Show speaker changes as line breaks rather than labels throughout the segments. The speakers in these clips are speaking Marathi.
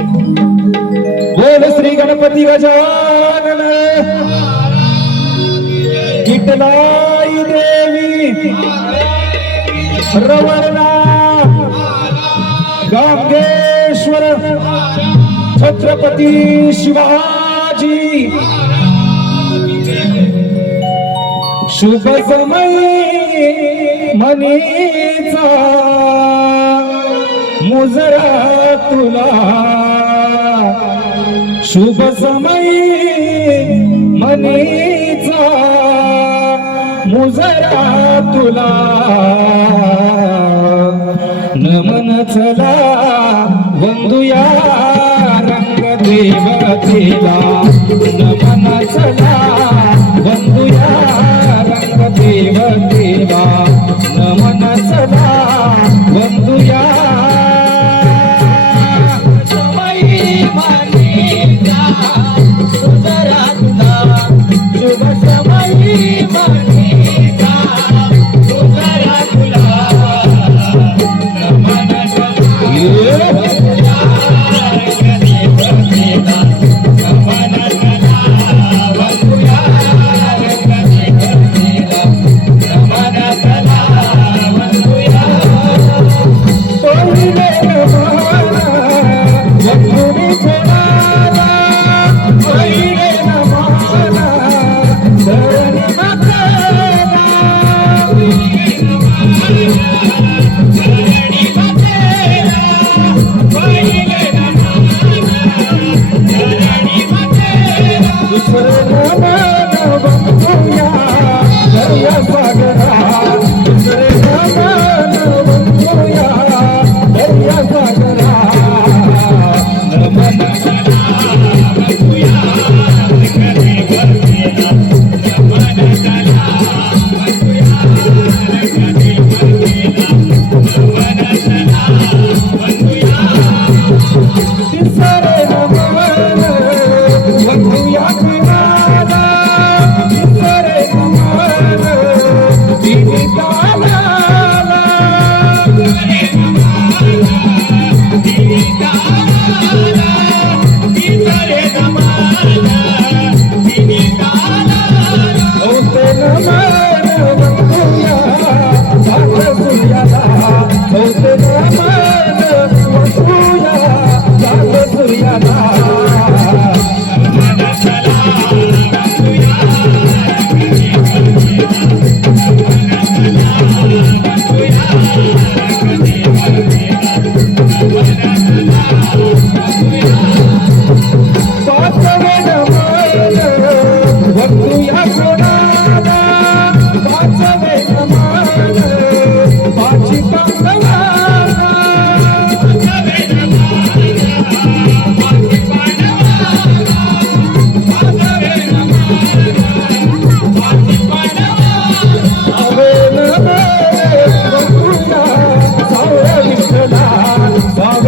बोल श्री गणपती गजानन. विठलाई देवी. रवणा गांगेश्वर छत्रपती शिवाजी. शुभ समय मनीचा. मुजरा तुला शुभ समय मनीचा मुजरा तुला नमन चला बंधुया रंग देवतीला Yeah, yeah, yeah. Salve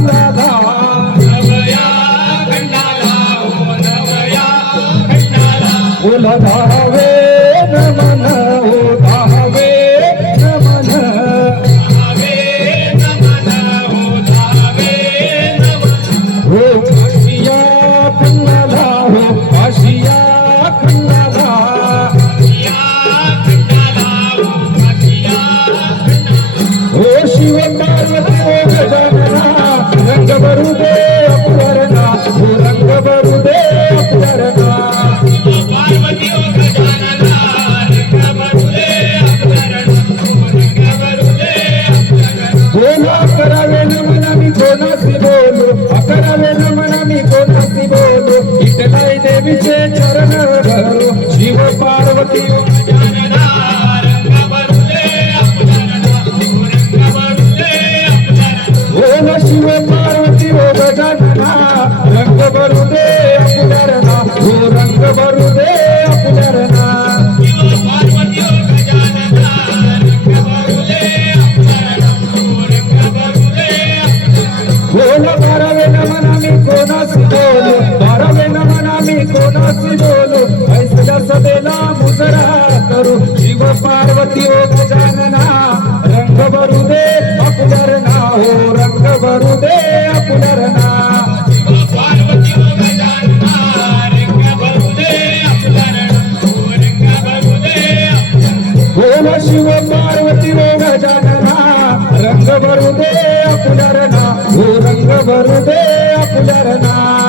Bye. Parvati भरू दे आपल्या ना